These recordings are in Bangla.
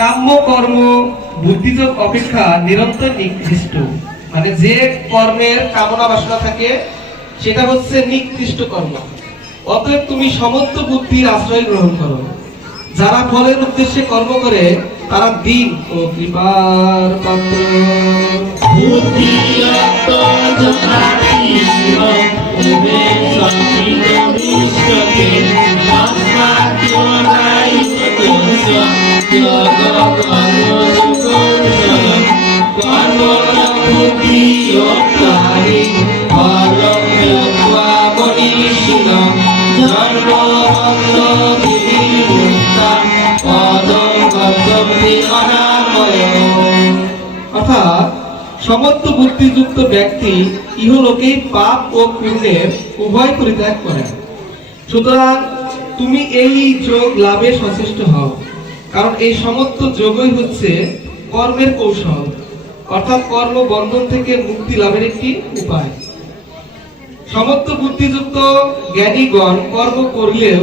কাম্য কর্ম বুদ্ধিযোগ অপেক্ষা নিরন্তর নিকৃষ্ট, মানে যে কর্মের কামনা বাসনা থাকে সেটা হচ্ছে নিকৃষ্ট কর্ম। অতএব তুমি সমস্ত বুদ্ধির আশ্রয় গ্রহণ করো। যারা ফলের উদ্দেশ্যে কর্ম করে তারা দীন ও কৃপার পাত্র। অর্থাৎ সমস্ত বুদ্ধিযুক্ত ব্যক্তি ইহলোকে পাপ ও পুণ্যের উভয় পরিত্যাগ করেন। সুতরাং তুমি এই যোগ লাভে সচেষ্ট হও, কারণ এই সমস্ত যোগই হচ্ছে কর্মের কৌশল, অর্থাৎ কর্ম বন্ধন থেকে মুক্তি লাভের একটি উপায়। সমস্ত বুদ্ধিযুক্ত জ্ঞানীগণ কর্ম করলেও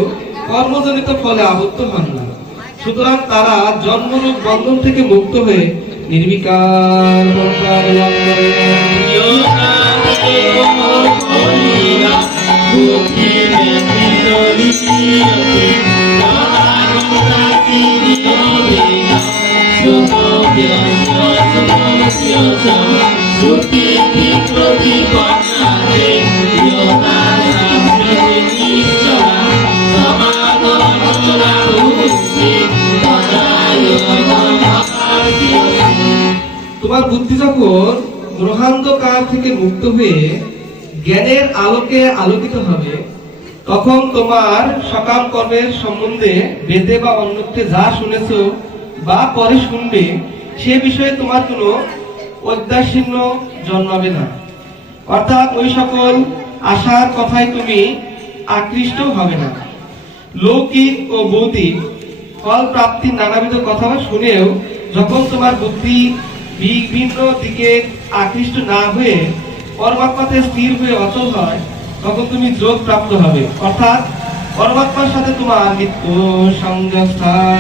কর্মজনিত ফলে আবদ্ধ হন না। সুতরাং তারা জন্মরূপ বন্ধন থেকে মুক্ত হয়ে নির্বিকার লাভ করে। তোমার বুদ্ধি যখন গ্রহান্ধকার থেকে মুক্ত হয়ে জ্ঞানের আলোকে আলোকিত হবে, তখন তোমার সকাম কর্মের সম্বন্ধে বেদে বা অন্যত্রে যা শুনেছ বা পরে শুনবে সে বিষয়ে তোমার কোনো ঔদাসীন্য জন্মাবে না। অর্থাৎ ওই সকল আশার কথায় তুমি আকৃষ্ট হবে না। লৌকিক ও বৌদ্ধিক ফল প্রাপ্তির নানাবিধ কথা শুনেও যখন তোমার বুদ্ধি বিভিন্ন দিকে আকৃষ্ট না হয়ে পরমাত্মাতে স্থির হয়ে অচল হয়, তখন তুমি যোগ প্রাপ্ত হবে, অর্থাৎ পরমাত্মার সাথে তোমার নিত্য সংযোগস্থান।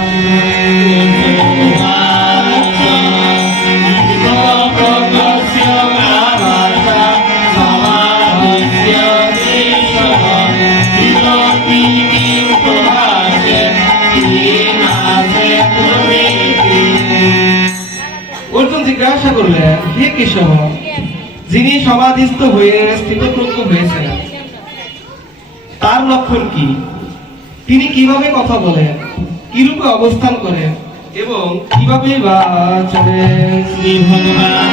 অর্জুন জিজ্ঞাসা করলেন, হে কেশব, যিনি সমাধিস্থ হয়ে স্থিতপ্রজ্ঞ হয়েছেন তার লক্ষণ কি? তিনি কিভাবে কথা বলেন, কিরূপে অবস্থান করেন এবং কিভাবে বা চলেন? শ্রী ভগবান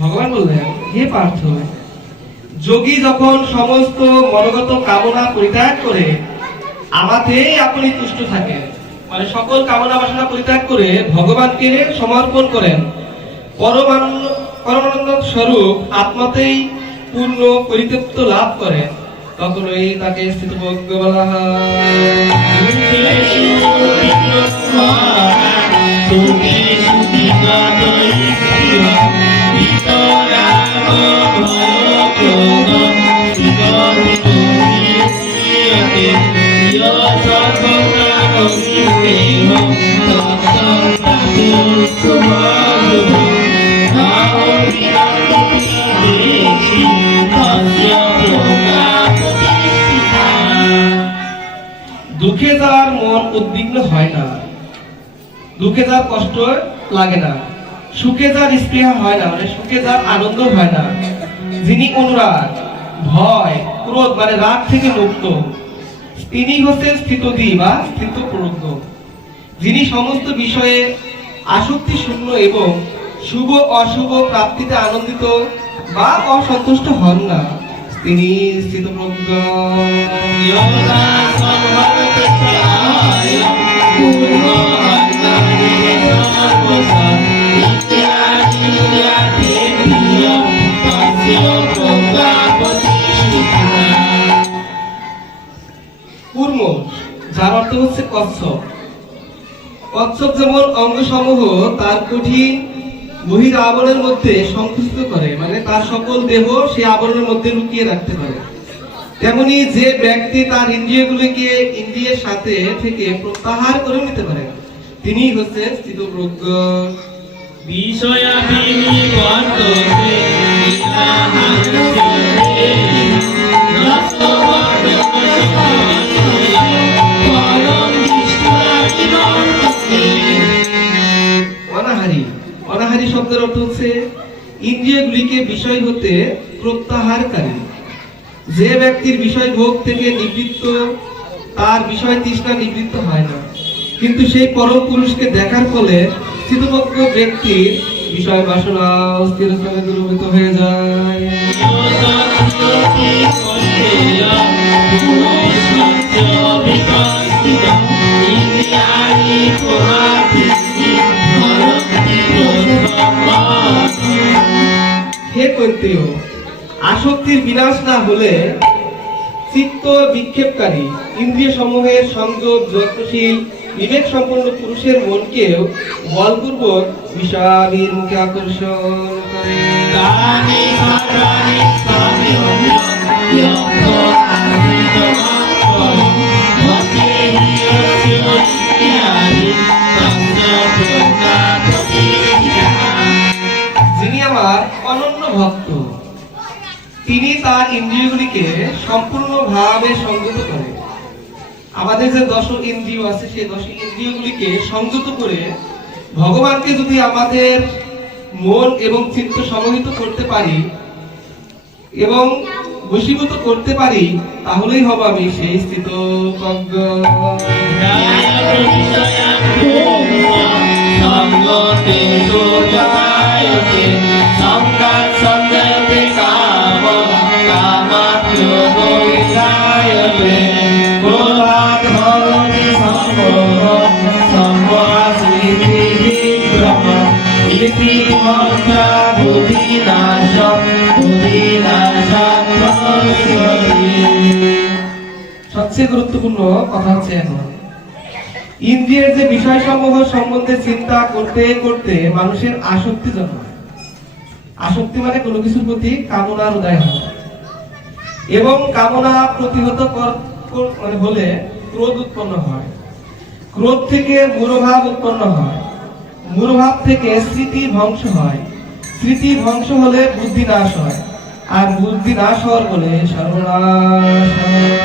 ভগবান বললেন, হে পার্থ, যোগী যখন সমস্ত মনোগত কামনা পরিত্যাগ করে আমাতেই আপনি তুষ্ট থাকেন, মানে সকল কামনা বাসনা পরিত্যাগ করে ভগবানকে সমর্পণ করেন, পরমানন্দ স্বরূপ আত্মাতেই পূর্ণ পরিতৃপ্ত লাভ করে, তখনই তাকে স্থিতপ্রজ্ঞ বলা হয়। দুঃখে যার মন উদ্বিগ্ন হয় না, দুঃখে যার কষ্ট লাগে না, সুখে যার স্পৃহা হয় না, মানে সুখে যার আনন্দ হয় না, যিনি অনুরাগ, ভয়, ক্রোধ মানে রাগ থেকে মুক্ত, তিনি হচ্ছেন স্থিতধী বা স্থিতপ্রজ্ঞ, যিনি সমস্ত বিষয়ে আসক্তি শূন্য এবং শুভ অশুভ প্রাপ্তিতে আনন্দিত বা অসন্তুষ্ট হন না, তিনি স্থিতপ্রজ্ঞ। কূর্ম, যার অর্থ হচ্ছে কচ্ছপ। কচ্ছপ যেমন অঙ্গসমূহ তার কঠিন বহির আবরণের মধ্যে সংকুচিত করে, মানে তার সকল দেহ সেই আবরণের মধ্যে লুকিয়ে রাখতে পারে, তেমনি যে ব্যক্তি তার ইন্দ্রিয়গুলিকে ইন্দ্রিয়ের সাথে থেকে প্রত্যাহার করে নিতে পারে তিনি হচ্ছে স্থিতপ্রজ্ঞ। অনাহারী, অনাহারী শব্দের অর্থ হচ্ছে ইন্দ্রিয়গুলিকে বিষয় হতে প্রত্যাহারকারী। যে ব্যক্তির বিষয় ভোগ থেকে নিবৃত্ত, তার বিষয় তৃষ্ণা নিবৃত্ত হয় না, কিন্তু সেই পরম পুরুষকে দেখার ফলে স্থিতপ্রজ্ঞ ব্যক্তির বিষয় বাসনা স্থিরভাবে দূরীভূত হয়ে যায়। হে কৈত্রেয়, আসক্তির বিনাশ না হলে চিত্ত বিক্ষেপকারী ইন্দ্রিয় সমূহের সংযোগ যত্নশীল বিবেক সম্পন্ন পুরুষের মনকেও বলপূর্বক বিষয়াদির মুখে আকর্ষণ করে। যিনি আমার অনন্য ভক্ত, তিনি তার ইন্দ্রিয়গুলিকে সম্পূর্ণভাবে সংযত করেন। আমাদের যে 10 ইন্দ্রিয় আছে সেই 10 ইন্দ্রিয়গুলিকে সংযত করে ভগবানকে যদি আমাদের মন এবং চিত্ত সমন্বিত করতে পারি এবং বশীভূত করতে পারি, তাহলেই হব আমি সেই স্থিতপ্রজ্ঞ। সবচেয়ে গুরুত্বপূর্ণ কথা হচ্ছে এখন ইন্দ্রিয়ের যে বিষয়সমূহ সম্বন্ধে চিন্তা করতে করতে মানুষের আসক্তি জন্মায়। আসক্তি মানে কোনো কিছুর প্রতি কামনার উদয় হয়, এবং কামনা প্রতিহত হলে ক্রোধ উৎপন্ন হয়, ক্রোধ থেকে মূঢ়ভাব উৎপন্ন হয়, মূঢ়ভাব থেকে স্মৃতি ধ্বংস হয়, স্মৃতি ধ্বংস হলে বুদ্ধি নাশ হয়, আর বুদ্ধি নাশ হওয়ার ফলে সর্বনাশ হয়।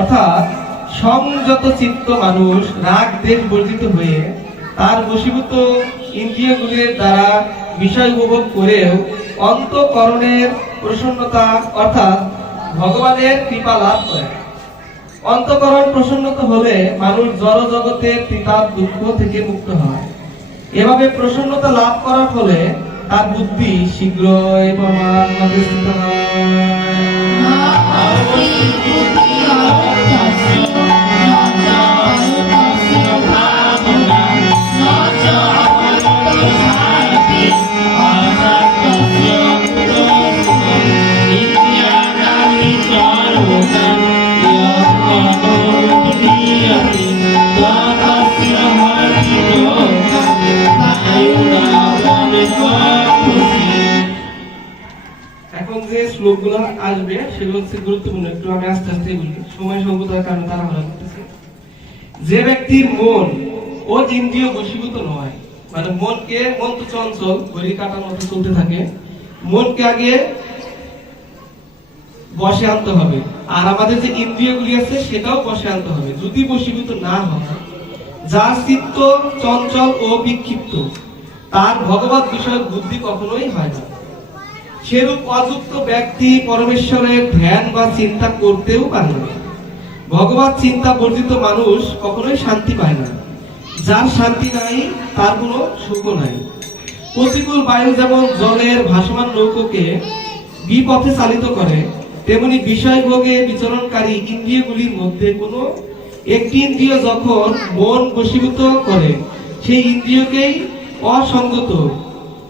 অর্থাৎ সংযত চিত্ত মানুষ রাগ দেশ বর্জিত হয়ে তার বশীভূত ইন্দ্রিয়গুলির দ্বারা বিষয় উপভোগ করেও অন্তঃকরণের প্রসন্নতা অর্থাৎ ভগবানের কৃপা লাভ করে। অন্তঃকরণ প্রসন্নত হলে মানুষ জড় জগতের ত্রিতাপ দুঃখ থেকে মুক্ত হয়। এভাবে প্রসন্নতা লাভ করার ফলে তার বুদ্ধি শীঘ্রই পরমাত্মার মধ্যে স্থিত হয়। এখন যে শ্লোকগুলো আসবে সেগুলো হচ্ছে গুরুত্বপূর্ণ, একটু আমি আস্তে আস্তে বলি, সময় স্বল্পতার কারণে তারা হলো করতেছে। যে ব্যক্তির মন ও ইন্দ্রিয় বশীভূত নয়, মানে মন তো চঞ্চল, ঘড়ির কাঁটার মতো চলতে থাকে, মনকে আগে বশে আনতে হবে, আর আমাদের যে ইন্দ্রিয়গুলি আছে সেটাও বশে আনতে হবে। যদি বশীভূত না হয়, যার চিত্ত চঞ্চল ও বিক্ষিপ্ত, তার ভগবত বিষয়ক বুদ্ধি কখনোই হয় না। সেরূপ অযুক্ত ব্যক্তি পরমেশ্বরের ধ্যান বা চিন্তা করতেও পারে না। ভগবত চিন্তা বর্জিত মানুষ কখনোই শান্তি পায় না। যার শান্তি নাই তার কোনো সুখ নাই। প্রতিকূল বায়ু যেমন জলের ভাসমান নৌকোকে বিপথে চালিত করে, তেমনি বিষয় ভোগে বিচরণকারী ইন্দ্রিয়গুলির মধ্যে কোনো একটি ইন্দ্রিয় যখন মন বশীভূত করে, সেই ইন্দ্রিয়কেই অসঙ্গত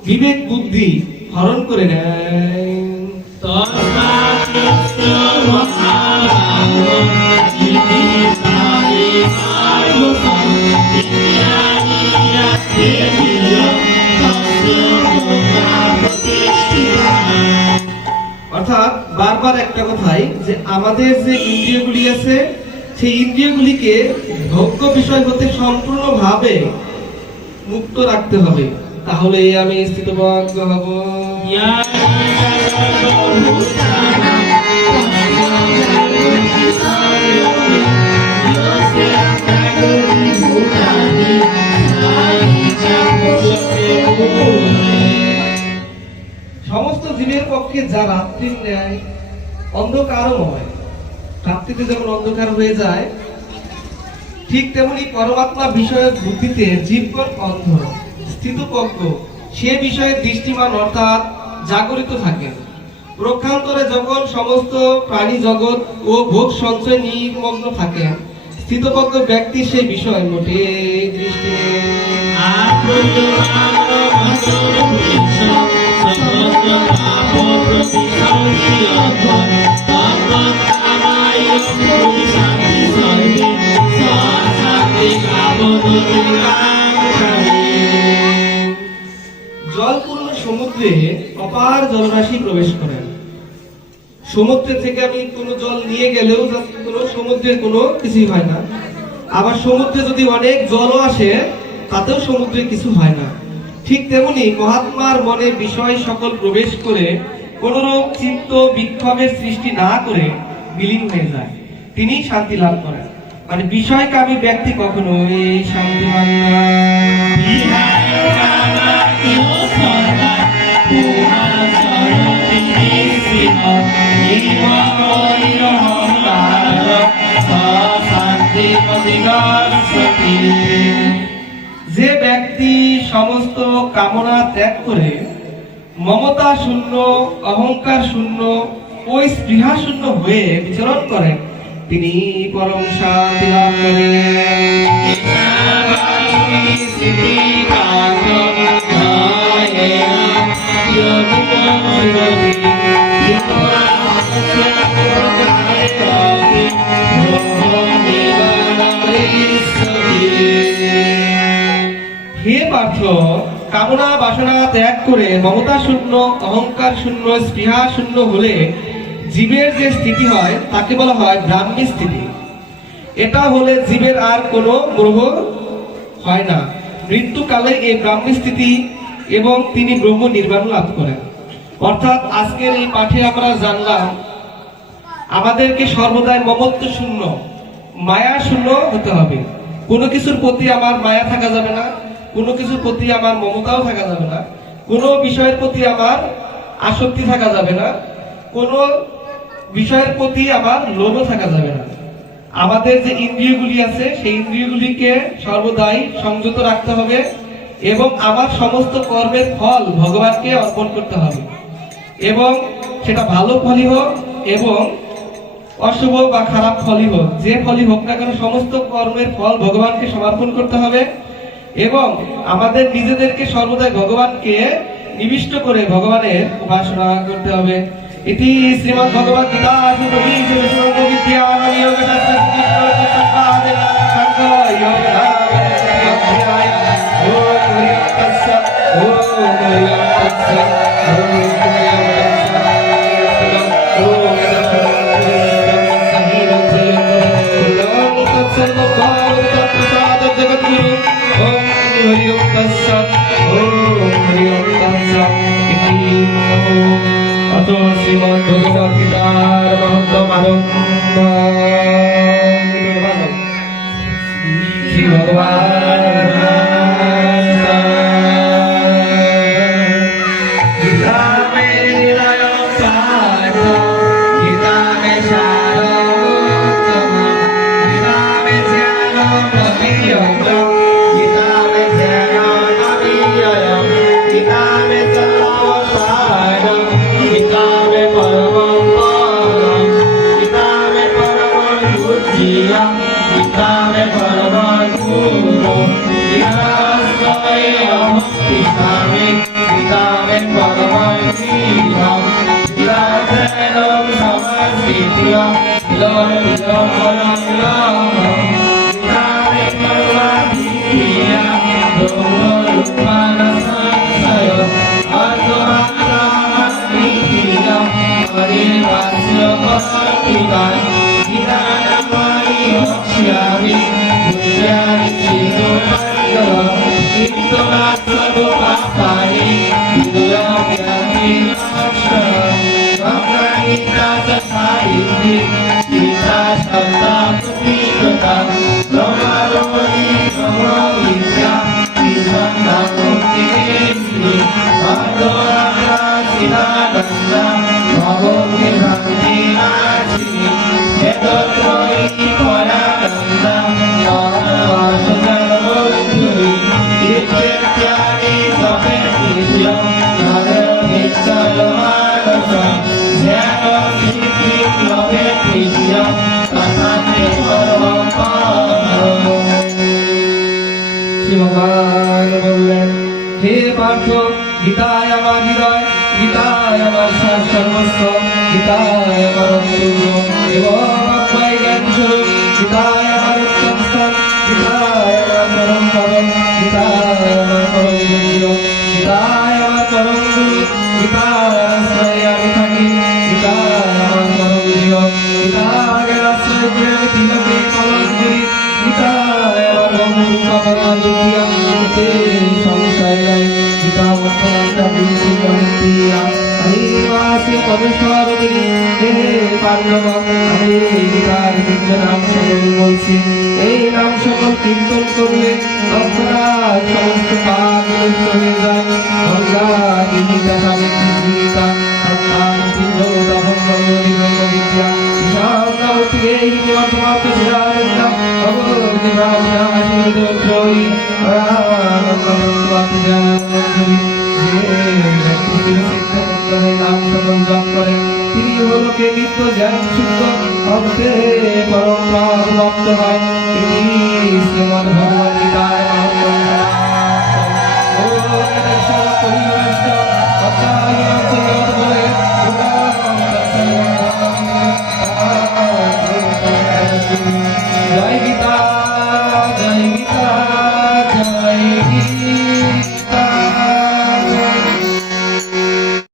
বিবেক বুদ্ধি হরণ করে নেয়। অর্থাৎ বারবার একটা কথাই, যে আমাদের যে ইন্দ্রিয়গুলি আছে সেই ইন্দ্রিয়গুলিকে ভোগ্য বিষয় হতে সম্পূর্ণভাবে মুক্ত রাখতে হবে, তাহলে আমি স্থিতপ্রজ্ঞ হব। সমস্ত জীবের পক্ষে যা রাত্রির ন্যায় অন্ধকারময়, রাত্রিতে যেমন অন্ধকার হয়ে যায়, ঠিক তেমনি পরমাত্মা বিষয়ক বুদ্ধিতে জীবগণ অন্ধ, স্থিতপ্রজ্ঞ সে বিষয়ে দৃষ্টিমান অর্থাৎ জাগরিত থাকেন। প্রক্ষান্তরে যখন সমস্ত প্রাণী জগৎ ও ভোগ সঞ্চয় নিমগ্ন থাকেন, স্থিতপ্রজ্ঞ ব্যক্তি সেই বিষয় মোটে দৃষ্টি জলপূর্ণ সমুদ্রে অপার জলরাশি প্রবেশ করেন। সমুদ্র থেকে আমি কোনো জল নিয়ে গেলেও কোনো সমুদ্রের কোনো কিছুই হয় না, আবার সমুদ্রে যদি অনেক জলও আসে তাতেও সমুদ্রে কিছু হয় না। ঠিক তেমনি মহাত্মার মনে বিষয় সকল প্রবেশ করে কোনরূপ চিত্ত বিক্ষোভের সৃষ্টি না করে বিলীন হয়ে যায়, তিনি শান্তি লাভ করেন। মানে বিষয়কামী ব্যক্তি কখনো এই শান্তি পান না। যে ব্যক্তি সমস্ত কামনা ত্যাগ করে মমতা শূন্য, অহংকার শূন্য ও স্পৃহা শূন্য হয়ে বিচরণ করেন, তিনি পরম শান্তি লাভ করেন। হে পার্থ, কামনা বাসনা ত্যাগ করে মমতা শূন্য, অহংকার শূন্য, স্পৃহা শূন্য হলে জীবের যে স্থিতি হয় তাকে বলা হয় ব্রাহ্মী স্থিতি। এটা হলে জীবের আর কোনো মোহ হয় না। মৃত্যুকালে এই ব্রাহ্মী স্থিতি এবং তিনি ব্রহ্ম নির্বাণ লাভ করেন। অর্থাৎ আজকের এই পাঠে আমরা জানলাম আমাদেরকে সর্বদাই মমত্ব শূন্য, মায়া শূন্য হতে হবে। কোনো কিছুর প্রতি আমার মায়া থাকা যাবে না, কোনো কিছুর প্রতি আমার মমতাও থাকা যাবে না, কোনো বিষয়ের প্রতি আমার আসক্তি থাকা যাবে না, কোনো বিষয়ের প্রতি আমার লোভও থাকা যাবে না। আমাদের যে ইন্দ্রিয়গুলি আছে সেই ইন্দ্রিয়গুলিকে সর্বদাই সংযত রাখতে হবে এবং আমার সমস্ত কর্মের ফল ভগবানকে অর্পণ করতে হবে, এবং সেটা ভালো ফলই হোক এবং অশুভ বা খারাপ ফলই হোক, যে ফলই হোক না কেন সমস্ত কর্মের ফল ভগবানকে সমর্পণ করতে হবে এবং আমাদের নিজেদেরকে সর্বদাই ভগবানকে নিবিষ্ট করে ভগবানের উপাসনা করতে হবে। এটি শ্রীমদ্ ভগবদ গীতা श्रीमद् भगवद गीता ভগবান বললেন, হে পার্থ, গীতায় আমার হৃদয়, গীতায় আমার সর্বস্ব, গীতায় আমার অন্তর্গত এবং আত্মায় জ্ঞান স্বরূপ, গীতায় আমার উত্তম স্থান, গীতায় আমার পরম পদম, গীতায় আমার পরম পূজ্য, গীতায় আমার পরম গুরু, গীতায় আশ্রয়ে আমি থাকি, গীতায় আমার পরম প্রিয়, গীতায় আশ্রয় করে আমি তিলকে পালন করি, গীতায় আমার বন্ধু কবনা দুটিয়া, এতে সংশয় নাই, গীতা বর্তমানটা বুঝতে দিয়া আমি নিবাসে প্রবেশর করি। হে পাণ্ডব, আমি গীতার দিব্য নাম সকল বলছি, এই নাম সকল কীর্তন করলে তৎক্ষণাৎ সমস্ত পাপ নষ্ট হয়ে যায়। গঙ্গা গীতা সাবিত্রী গীতা সন্তান তীব্র দহন নিরঙ্গ বিদ্যা ঈশানাবতী এই বর্তমান শিরানন্দা ভগবতী রামী দোত্রয়ী আনন্দমন্ত্রী জানমন্ত্রী। যে ব্যক্তি চিরসিদ্ধ নাম সকল জপ করে তিনি হলোকে নিত্য জ্ঞান শুদ্ধ অর্থে পরম ভক্ত হয়।